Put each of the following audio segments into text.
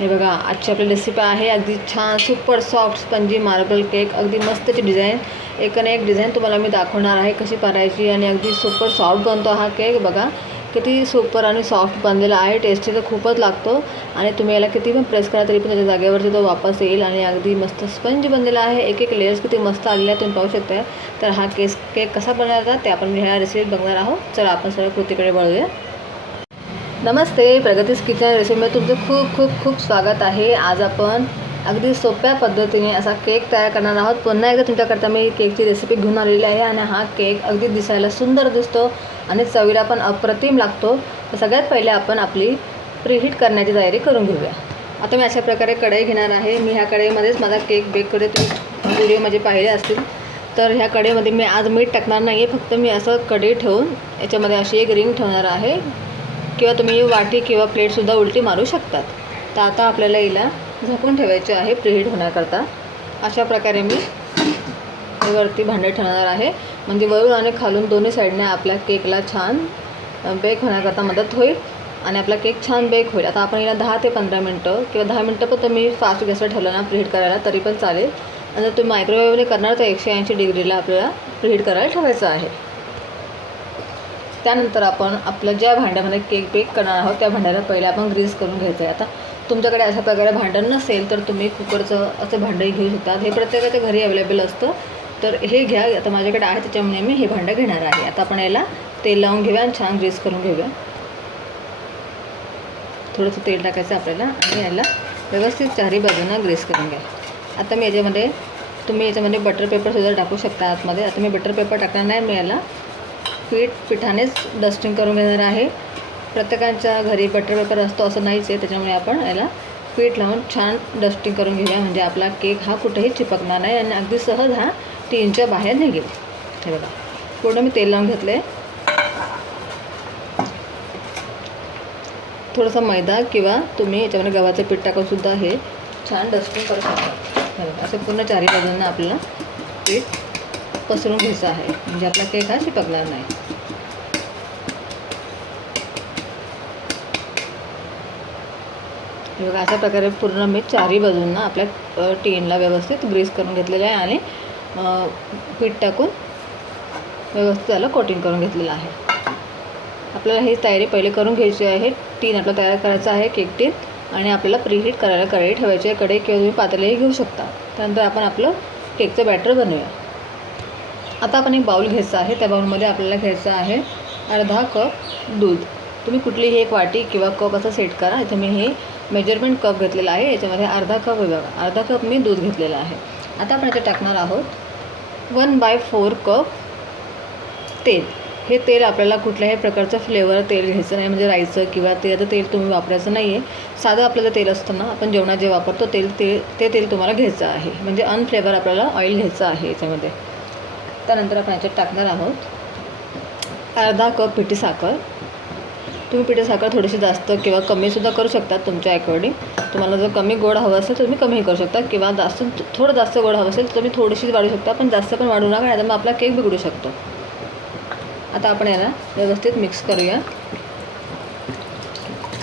हे बघा आजची आपली रेसिपी आहे. अगदी छान super soft spongy marble cake अगदी मस्तची डिझाईन एक एकने एक डिझाईन तुम्हाला मी दाखवणार आहे कशी करायची आणि अगदी सुपर सॉफ्ट बनतो हा केक बघा किती सुपर आणि सॉफ्ट बनलेला आहे. टेस्टी तर खूपच लागतो. आणि तुम्ही याला किती पण प्रेस करा तरी पण त्याच्या जागेवरती तो वापस येईल आणि अगदी मस्त स्पंज बनलेला आहे. एक एक लेयर्स किती मस्त आलेला आहे तुम्ही पाहू शकता. तर हा केस केक कसा बनवायचा ते आपण ह्या रेसिपी बघणार आहोत. चला आपण सर्व कृतीकडे वळूया. नमस्ते प्रगतीस किचन रेसिपीमध्ये तुमचं खूप खूप खूप स्वागत आहे. आज आपण अगदी सोप्या पद्धतीने असा केक तयार करणार आहोत. पुन्हा एकदा तुमच्याकरता मी केकची रेसिपी घेऊन आलेली आहे आणि हा केक अगदी दिसायला सुंदर दिसतो आणि चवीला पण अप्रतिम लागतो. तर सगळ्यात पहिले आपण आपली प्रीहीट करण्याची तयारी करून घेऊया. आता मी अशा प्रकारे कढई घेणार आहे. मी ह्या कढईमध्येच माझा केक बेक करते तुम्ही व्हिडिओ माझे पाहिले असतील. तर ह्या कढईमध्ये मी आज मीठ टाकणार नाही आहे फक्त मी असं कढई ठेवून याच्यामध्ये अशी एक रिंग ठेवणार आहे. किंवा तुम्ही वाटी किंवा प्लेटसुद्धा उलटी मारू शकतात. तर आता आपल्याला हिला झाकून ठेवायचे आहे प्रिहीट होण्याकरता. अशा प्रकारे मी वरती भांडे ठेवणार आहे. म्हणजे वरून आणि खालून दोन्ही साईडने आपल्या केकला छान बेक होण्याकरता मदत होईल आणि आपला केक छान बेक होईल. आता आपण हिला दहा ते पंधरा मिनटं किंवा दहा मिनटं पण तुम्ही फास्ट गॅसवर ठेवलं ना प्रिहीट करायला तरी पण चालेल. आणि जर तुम्ही मायक्रोवेवने करणार तर एकशे ऐंशी डिग्रीला आपल्याला प्रिहीट करायला ठेवायचं आहे. त्यानंतर आपण आपलं ज्या भांड्यामध्ये केक बेक करणार आहोत त्या भांड्याला पहिले आपण ग्रीस करून घ्यायचं आहे आता तुमच्याकडे अशा प्रकारे भांडण नसेल तर तुम्ही कुकरचं असं भांडंही घेऊ शकता. हे प्रत्येकाच्या घरी अवेलेबल असतं. तर हे घ्या आता माझ्याकडे आहे त्याच्यामुळे मी हे भांडं घेणार आहे. आता आपण याला तेल लावून घेऊया आणि छान ग्रीस करून घेऊया. थोडंसं तेल टाकायचं आपल्याला आणि याला व्यवस्थित चारही बाजूंना ग्रीस करून घ्या. आता मी याच्यामध्ये तुम्ही याच्यामध्ये बटर पेपरसुद्धा टाकू शकता आतमध्ये. आता मी बटर पेपर टाकणार नाही मी याला पीठ पिठानेच डस्टिंग करून घेणार आहे. प्रत्येकाच्या घरी बटर पेपर असतो असं नाहीच आहे त्याच्यामुळे आपण याला पीठ लावून छान डस्टिंग करून घेऊया. म्हणजे आपला केक हा कुठेही चिपकणार नाही आणि अगदी सहज हा टीनच्या बाहेर निघेल. हे बघा. पूर्ण मी तेल लावून घेतलं आहे थोडासा मैदा किंवा तुम्ही याच्यामध्ये गव्हाचं पीठ टाकूनसुद्धा हे छान डस्टिंग करू शकता. असं पूर्ण चारी बाजूंना आपल्याला पीठ पसरून घ्यायचं आहे. म्हणजे आपला केक हा चिपकणार नाही. बघा अशा प्रकारे पूर्ण मी चारही बाजूंना आपल्या टीनला व्यवस्थित ग्रीस करून घेतलेलं आहे आणि पीठ टाकून व्यवस्थित त्याला कोटिंग करून घेतलेलं आहे. आपल्याला ही तयारी पहिले करून घ्यायची आहे. टीन आपलं तयार करायचं आहे केक टीन आणि आपल्याला प्रीहीट करायला कढई ठेवायची आहे. कढई किंवा तुम्ही पातळीही घेऊ शकता. त्यानंतर आपण आपलं केकचं बॅटर बनवूया. आता आपण एक बाऊल घ्यायचा आहे. त्या बाऊलमध्ये आपल्याला घ्यायचं आहे अर्धा कप दूध. तुम्ही कुठलीही एक वाटी किंवा कप असं सेट करा. इथे मी हे मेजरमेंट कप घेतलेला आहे. याच्यामध्ये अर्धा कप बघा. अर्धा कप मी दूध घेतलेलं आहे. आता आपण याच्यात टाकणार आहोत वन बाय फोर कप तेल. हे तेल आपल्याला कुठल्याही प्रकारचं फ्लेवर तेल घ्यायचं नाही. म्हणजे राईचं किंवा तेलाचं तेल तुम्ही वापरायचं नाही आहे साधं आपल्याला तेल असतं ना. आपण जेवणात जे वापरतो तेल ते ते तेल तुम्हाला घ्यायचं आहे. म्हणजे अनफ्लेवर आपल्याला ऑइल घ्यायचं आहे याच्यामध्ये. त्यानंतर आपण याच्यात टाकणार आहोत. अर्धा कप पिठी साखर. तुम्ही पिठे साखर थोडीशी जास्त किंवा कमीसुद्धा करू शकता तुमच्या अकॉर्डिंग तुम्हाला जर कमी गोड हवं असेल तर तुम्ही कमीही करू शकता किंवा जास्त थोडं जास्त गोड हवं असेल तर तुम्ही थोडीशीच वाढू शकता पण जास्त पण वाढू नका नाही मग आपला केक बिघडू शकतो. आता आपण याला व्यवस्थित मिक्स करूया.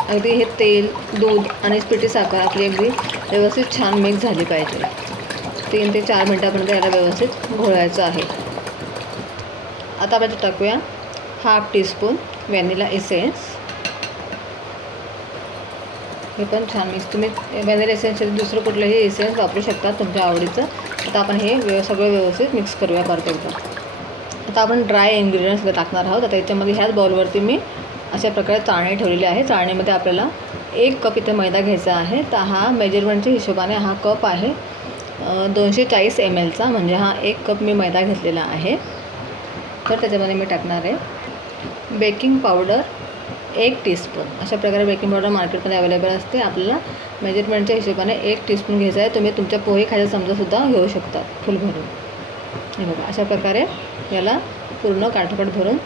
अगदी हे तेल दूध आणि पिठी साखर आपली अगदी व्यवस्थित छान मिक्स झाली पाहिजे. तीन ते चार मिनटापर्यंत याला व्यवस्थित घोळायचं आहे. आता आपण टाकूया हाफ टीस्पून व्हॅनिला एसेन्स हे पण छान मिक्स. तुम्ही व्हॅनिला एसेन्स दुसरं कुठलंही एसेन्स वापरू शकता तुमच्या आवडीचं. आता आपण हे व्यव सगळं व्यवस्थित मिक्स करूया परत एकदा. आता आपण ड्राय इन्ग्रेडियंट्स टाकणार आहोत. आता याच्यामध्ये ह्याच बॉलवरती मी अशा प्रकारे चाळणी ठेवलेली आहे. चाळणीमध्ये आपल्याला एक कप इथे मैदा घ्यायचा आहे. तर हा मेजरमेंटच्या हिशोबाने हा कप आहे दोनशे चाळीस एम एलचा म्हणजे हा एक कप मी मैदा घेतलेला आहे. तर त्याच्यामध्ये मी टाकणार आहे. बेकिंग पावडर एक टीस्पून अशा प्रकारे बेकिंग पावडर मार्केटमध्ये अवेलेबल असते. आपल्याला मेजरमेंटच्या हिशोबाने एक टीस्पून घ्यायचा आहे. तुम्ही तुमच्या पोहे खायचा चमचासुद्धा घेऊ शकता फुल भरून. हे बघा अशा प्रकारे याला पूर्ण काठपट भरून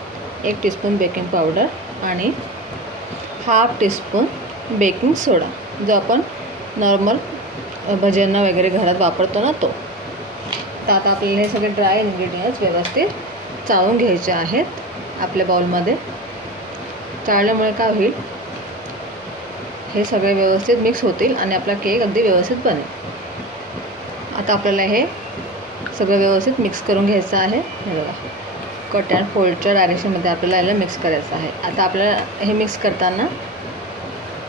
एक टीस्पून बेकिंग पावडर आणि हाफ टीस्पून बेकिंग सोडा जो आपण नॉर्मल भज्यांना वगैरे घरात वापरतो ना तो. तर आता आपल्याला हे सगळे ड्राय इन्ग्रेडियंट्स व्यवस्थित चाळून घ्यायचे आहेत आपल्या बाउलमध्ये चाळल्यामुळे काय होईल? हे सगळे व्यवस्थित मिक्स होतील आणि आपला केक अगदी व्यवस्थित बनेल. आता आपल्याला हे सगळं व्यवस्थित मिक्स करून घ्यायचं आहे. हे बघा. कट अँड फोल्डच्या डायरेक्शनमध्ये आपल्याला याला मिक्स करायचं आहे. आता आपल्याला हे मिक्स करताना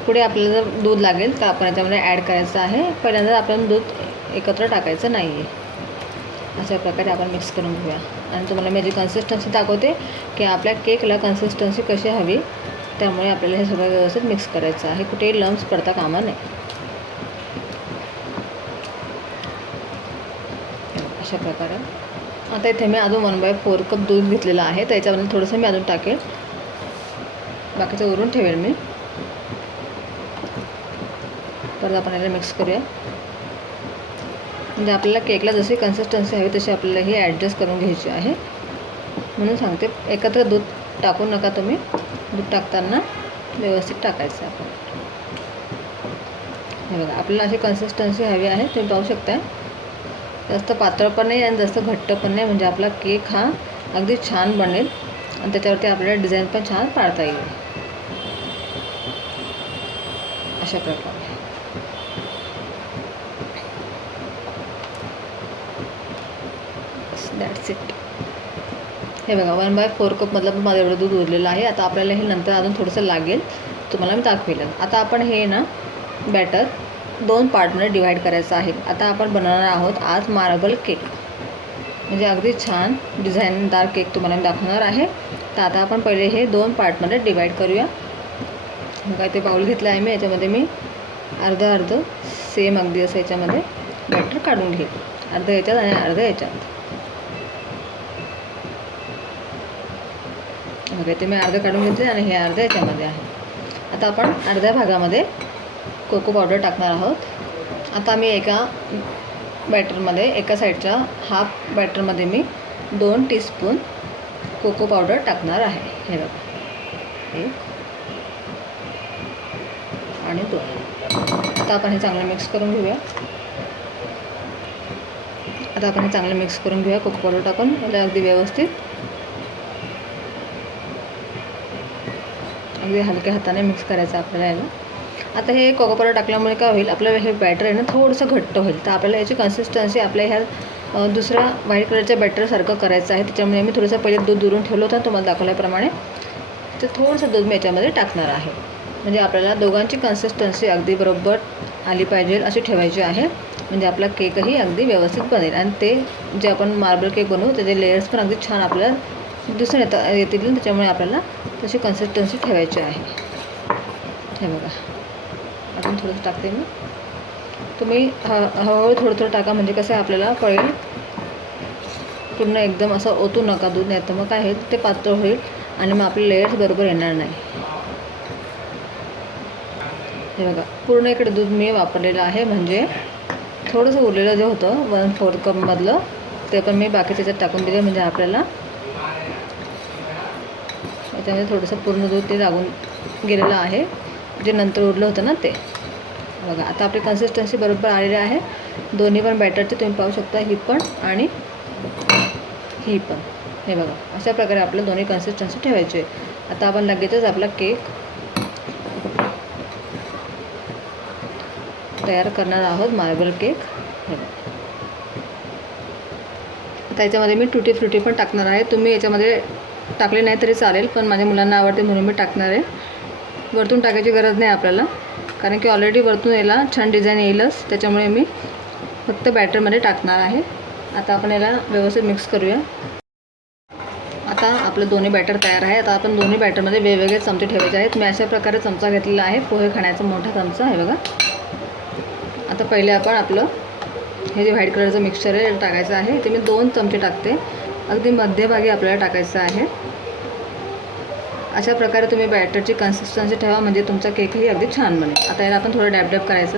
पुढे आपल्याला जर दूध लागेल तर आपण याच्यामध्ये ॲड करायचं आहे. पहिल्यांदा आपण दूध एकत्र टाकायचं नाही आहे अशा प्रकारे आपण मिक्स करून घेऊया. आणि तुम्हाला मी याची कन्सिस्टन्सी दाखवते की आपल्या केकला कन्सिस्टन्सी कशी हवी त्यामुळे आपल्याला हे सगळं व्यवस्थित मिक्स करायचं आहे. कुठेही लम्स पडता कामा नये. अशा प्रकारे. आता इथे मी अजून वन बाय फोर कप दूध घेतलेलं आहे. त्याच्यामध्ये थोडंसं मी अजून टाकेल. बाकीचं उरून ठेवेल मी. परत आपण याला मिक्स करूया. म्हणजे आपल्याला केकला जशी कन्सिस्टन्सी हवी तशी आपल्याला ही ॲडजस्ट करून घ्यायची आहे. म्हणून सांगते एकत्र दूध टाकू नका तुम्ही. दूध टाकताना व्यवस्थित टाकायचं आपण. हे बघा आपल्याला अशी कन्सिस्टन्सी हवी आहे तुम्ही पाहू शकता. जास्त पातळ पण नाही आणि जास्त घट्ट पण नाही म्हणजे आपला केक हा अगदी छान बनेल आणि त्याच्यावरती आपल्याला डिझाईन पण छान पाडता येईल. अशा प्रकारे. दॅट्स इट हे बघा वन बाय फोर कपमधलं पण माझं एवढं दूध उरलेलं आहे. आता आपल्याला हे नंतर अजून थोडंसं लागेल. तुम्हाला मी दाखवेल. आता आपण हे ना बॅटर दोन पार्टमध्ये डिवाईड करायचं आहे. आता आपण बनवणार आहोत आज मार्बल केक म्हणजे अगदी छान डिझाईनदार केक तुम्हाला मी दाखवणार आहे. तर आता आपण पहिले हे दोन पार्टमध्ये डिवाईड करूया. काय ते पाऊल घेतलं आहे मी. याच्यामध्ये मी अर्धं अर्धं सेम अगदी असं याच्यामध्ये बॅटर काढून घेईल. अर्धं याच्यात आणि अर्धं याच्यात. बघा ते मी अर्धं काढून घेतले आणि हे अर्धं याच्यामध्ये आहे. आता आपण अर्ध्या भागामध्ये कोको पावडर टाकणार आहोत. आता मी एका बॅटरमध्ये एका साईडच्या हाफ बॅटरमध्ये मी दोन टीस्पून कोको पावडर टाकणार आहे. हे बघा. एक. आणि दोन. आता आपण हे चांगलं मिक्स करून घेऊया. आता आपण हे चांगलं मिक्स करून घेऊया. कोको पावडर टाकून म्हणजे अगदी व्यवस्थित. अगदी हलक्या हाताने मिक्स करायचं आपल्याला. याला आता हे कोको पावडर टाकल्यामुळे काय होईल आपलं हे बॅटर आहे ना थोडंसं घट्ट होईल. तर आपल्याला याची कन्सिस्टन्सी आपल्या ह्या दुसऱ्या व्हाईट कलरच्या बॅटरसारखं करायचं आहे. त्याच्यामुळे मी थोडंसं पहिले दूध दुरून ठेवलं होतं तुम्हाला दाखवल्याप्रमाणे. तर थोडंसं दूध मी याच्यामध्ये टाकणार आहे. म्हणजे आपल्याला दोघांची कन्सिस्टन्सी अगदी बरोबर आली पाहिजे अशी ठेवायची आहे. म्हणजे आपला केकही अगदी व्यवस्थित बनेल. आणि ते जे आपण मार्बल केक बनवू त्याचे लेयर्स पण अगदी छान आपल्याला दिसून येतं येतील त्याच्यामुळे आपल्याला तशी कन्सिस्टन्सी ठेवायची आहे. हे बघा. आपण थोडंसं टाकते मी तुम्ही ह हळूहळू थोडं थोडं टाका म्हणजे कसं आहे आपल्याला कळेल. पूर्ण एकदम असं ओतू नका दूध नाही तर मग काय होईल ते पातळ होईल आणि मग आपले लेयर्स बरोबर येणार नाही. हे बघा. पूर्ण इकडे दूध मी वापरलेलं आहे म्हणजे थोडंसं उरलेलं जे होतं वन फोर कपमधलं ते पण मी बाकी त्याच्यात टाकून दिले म्हणजे आपल्याला त्याच्यामध्ये थोडंसं पूर्ण दूध ते लागून गेलेलं आहे. जे नंतर उरलं होतं ना ते. बघा आता आपली कन्सिस्टन्सी बरोबर आलेली आहे. दोन्ही पण बॅटरचे तुम्ही पाहू शकता ही पण आणि ही पण. हे बघा अशा प्रकारे आपलं दोन्ही कन्सिस्टन्सी ठेवायची. आहे आता आपण लगेचच आपला केक तयार करणार आहोत मार्बल केक हे बघा. आता याच्यामध्ये मी टुटी फ्रुटी पण टाकणार आहे. तुम्ही याच्यामध्ये टाकले नाही तरी चालेल पण माझ्या मुलांना आवडते म्हणून मी टाकणार आहे. वरतून टाकायची गरज नाही आपल्याला कारण की ऑलरेडी वरतून याला छान डिझाईन येईलच त्याच्यामुळे मी फक्त बॅटरमध्ये टाकणार आहे. आता आपण याला व्यवस्थित मिक्स करूया. आता आपलं दोन्ही बॅटर तयार आहे. आता आपण दोन्ही बॅटरमध्ये वेगवेगळे चमचे ठेवायचे आहेत. मी अशा प्रकारे चमचा घेतलेला आहे. पोहे खाण्याचा मोठा चमचा आहे बघा. आता पहिले आपण आपलं हे जे व्हाईट कलरचं मिक्सचर आहे टाकायचं आहे. ते मी दोन चमचे टाकते. अगदी मध्यभागी आपल्याला टाकायचं आहे. अशा प्रकारे तुम्ही बॅटरची कन्सिस्टन्सी ठेवा म्हणजे तुमचा केकही अगदी छान बनेल. आता याला आपण थोडं डॅब करायचं.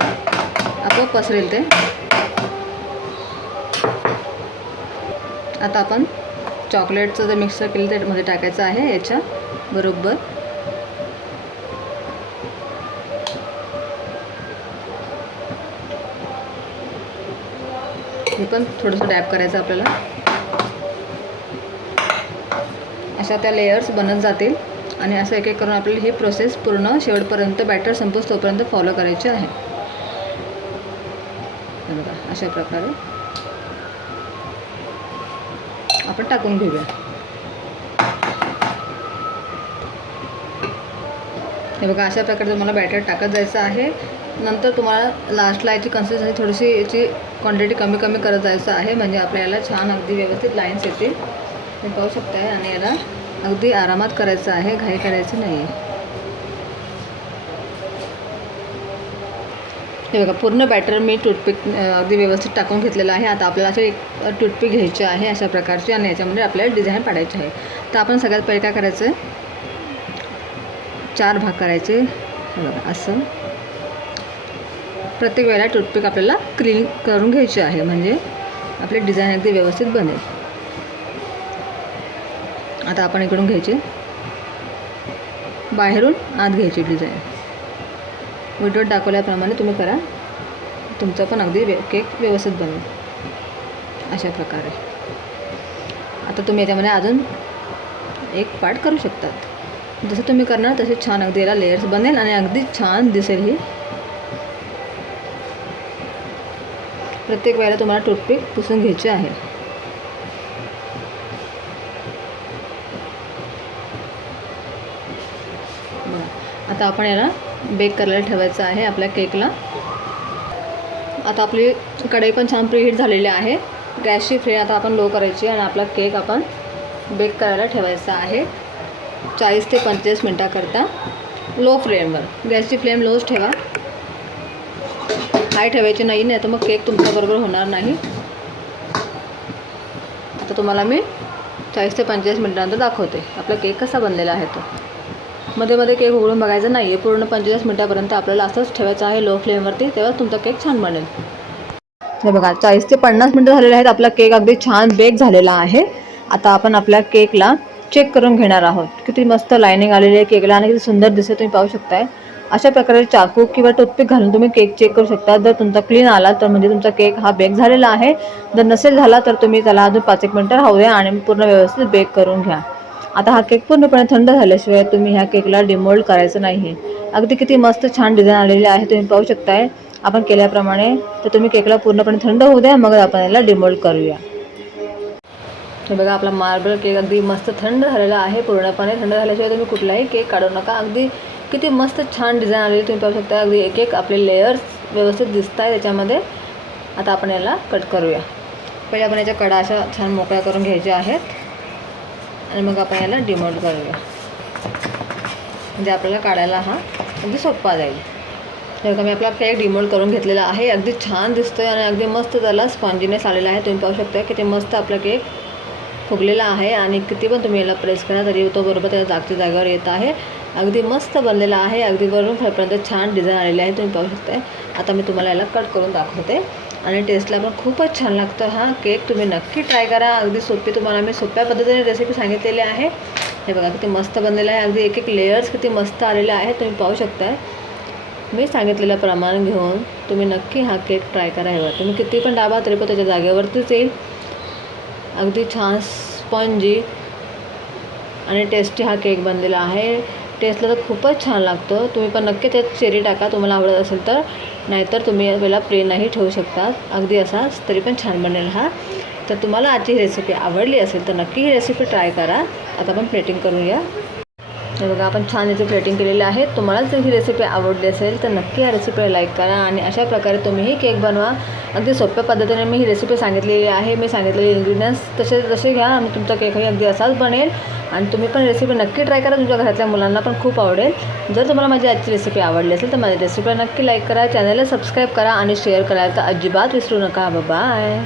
आपोआप पसरेल ते. आता आपण चॉकलेटचं जे मिक्सर केलं त्यामध्ये टाकायचं आहे याच्या बरोबर. हे पण थोडंसं डॅब करायचं आपल्याला. अशा त्या लेयर्स बनत जातील. आणि असं एक एक करून आपल्याला ही प्रोसेस पूर्ण शेवटपर्यंत बॅटर संपोस तोपर्यंत फॉलो करायची आहे. हे बघा अशा प्रकारे. आपण टाकून घेऊया. हे बघा अशा प्रकारे तुम्हाला बॅटर टाकत जायचं आहे. नंतर तुम्हाला लास्टला याची कन्सिस्टन्सी थोडीशी याची क्वांटिटी कमी कमी करत जायचं आहे. म्हणजे आपल्याला छान अगदी व्यवस्थित लाईन्स येतील. तुम्ही पाहू शकताय. आणि याला अगदी आरामात करायचं आहे. घाई करायचं नाही हे बघा पूर्ण बॅटर मी टूथपिक अगदी व्यवस्थित टाकून घेतलेलं आहे. आता आपल्याला असे एक टूथपिक घ्यायची आहे अशा प्रकारची आणि याच्यामध्ये आपल्याला डिझाईन पाडायची आहे. तर आपण सगळ्यात पहिले काय करायचं? आहे चार भाग करायचे. हे बघा असं. प्रत्येक वेळेला टूथपिक आपल्याला क्लीन करून घ्यायची आहे. म्हणजे आपले डिझाईन अगदी व्यवस्थित बनेल. आता आपण इकडून घ्यायचे. बाहेरून आत घ्यायची डिझाईन व्हिडिओत दाखवल्याप्रमाणे तुम्ही करा. तुमचं पण अगदी व्य केक व्यवस्थित बनेल. अशा प्रकारे. आता तुम्ही याच्यामध्ये अजून एक पार्ट करू शकतात. जसं तुम्ही करणार तसे छान अगदी याला लेयर्स बनेल आणि अगदी छान दिसेल ही. प्रत्येक वेळेला तुम्हाला टूथपिक पुसून घ्यायची आहे बघा आता आपण याला बेक करायला ठेवायचं आहे आपल्या केकला आता आपली कढई पण छान प्रीहीट झालेली आहे. गॅसची फ्लेम आता आपण लो करायची आणि आपला केक आपण बेक करायला ठेवायचा आहे. चाळीस ते पंचेचाळीस मिनटाकरता लो फ्लेमवर गॅसची फ्लेम लोच ठेवा. हाय ठेवायची नाही नाही तर मग केक तुमच्याबरोबर होणार नाही. आता तुम्हाला मी चाळीस ते पंचेचाळीस मिनटानंतर दाखवते. आपला केक कसा बनलेला आहे तो. मध्ये मध्ये केक उघडून बघायचं नाही आहे पूर्ण पंचेचाळीस मिनटापर्यंत आपल्याला असंच ठेवायचं आहे. लो फ्लेमवरती तेव्हा तुमचा केक छान बनेल. हे बघा चाळीस ते पन्नास मिनटं झालेले आहेत. आपला केक अगदी छान बेक झालेला आहे. आता आपण आपल्या केकला चेक करून घेणार आहोत. किती मस्त लाईनिंग आलेली आहे केकला आणि किती सुंदर दिसते तुम्ही पाहू शकताय. अशा प्रकारे चाकू किंवा टूथपिक घालून तुम्ही केक चेक करू शकता. जर तुमचा क्लीन आला तर म्हणजे तुमचा केक हा बेक झालेला आहे. जर नसेल झाला तर तुम्ही त्याला अजून पाच एक मिनटं राहू द्या आणि पूर्ण व्यवस्थित बेक करून घ्या. आता हा केक पूर्णपणे थंड झाल्याशिवाय तुम्ही ह्या केकला डिमोल्ड करायचं नाही अगदी किती मस्त छान डिझाईन आलेली आहे तुम्ही पाहू शकताय. आपण केल्याप्रमाणे तर तुम्ही केकला पूर्णपणे थंड होऊ द्या मग आपण याला डिमोल्ड करूया. हे बघा आपला मार्बल केक अगदी मस्त थंड झालेला आहे पूर्णपणे थंड झाल्याशिवाय तुम्ही कुठलाही केक काढू नका. अगदी किती मस्त छान डिझाईन आलेली तुम्ही पाहू शकता अगदी एक एक आपले लेयर्स व्यवस्थित दिसत आहे त्याच्यामध्ये. आता आपण याला कट करूया. पहिले आपण याच्या कडा अशा छान मोकळ्या करून घ्यायच्या आहेत. आणि मग आपण याला डिमोल्ड करूया. म्हणजे आपल्याला काढायला हा अगदी सोपा जाईल. हे मी आपला केक डिमोल्ड करून घेतलेला आहे. अगदी छान दिसतोय आणि अगदी मस्त त्याला स्पॉन्जीनेस आलेला आहे. तुम्ही पाहू शकता किती मस्त आपला केक फुगलेला आहे आणि किती पण तुम्ही याला प्रेस करा तरी तो बरोबर त्या जागच्या जागेवर येत आहे. अगदी मस्त बनलेला आहे. अगदी वरून खालपर्यंत छान डिझाईन आलेली आहे. तुम्ही पाहू शकताय. आता मी तुम्हाला याला कट करून दाखवते. आणि टेस्टला पण खूपच छान लागतं हा केक. तुम्ही नक्की ट्राय करा. अगदी सोपी तुम्हाला मी सोप्या पद्धतीने रेसिपी सांगितलेली आहे. हे बघा किती मस्त बनलेलं आहे. अगदी एक एक लेयर्स किती मस्त आलेले आहेत तुम्ही पाहू शकताय. मी सांगितलेलं प्रमाण घेऊन तुम्ही नक्की हा केक ट्राय करा. हे बघा तुम्ही किती पण डाबा तरी पण त्याच्या जागेवरतीच येईल. अगदी छान स्पॉन्जी आणि टेस्टी हा केक बनलेला आहे. टेस्टला तर खूपच छान लागतो. तुम्ही पण नक्की त्यात चेरी टाका. तुम्हाला आवडत असेल तर नाहीतर तुम्ही याला प्लेनही ठेवू शकता. अगदी असाच तरी पण छान बनेल हा. तर तुम्हाला आजची रेसिपी आवडली असेल तर नक्की ही रेसिपी ट्राय करा. आता आपण प्लेटिंग करूया. हे बघा आपण छान याची प्लेटिंग केलेली आहे. तुम्हालाच जर ही रेसिपी आवडली असेल तर नक्की या रेसिपीला लाईक करा आणि अशा प्रकारे तुम्हीही केक बनवा. अगदी सोप्या पद्धतीने मी ही रेसिपी सांगितलेली आहे. मी सांगितलेले इन्ग्रिडियंट्स तसे तसे घ्या आणि तुमचा केकही अगदी असाच बनेल. आणि तुम्ही पण रेसिपी नक्की ट्राय करा. तुमच्या घरातल्या मुलांना पण खूप आवडेल. जर तुम्हाला माझी आजची रेसिपी आवडली असेल तर माझ्या रेसिपीला नक्की लाईक करा. चॅनलला सबस्क्राईब करा आणि शेअर करायला तर अजिबात विसरू नका. बाय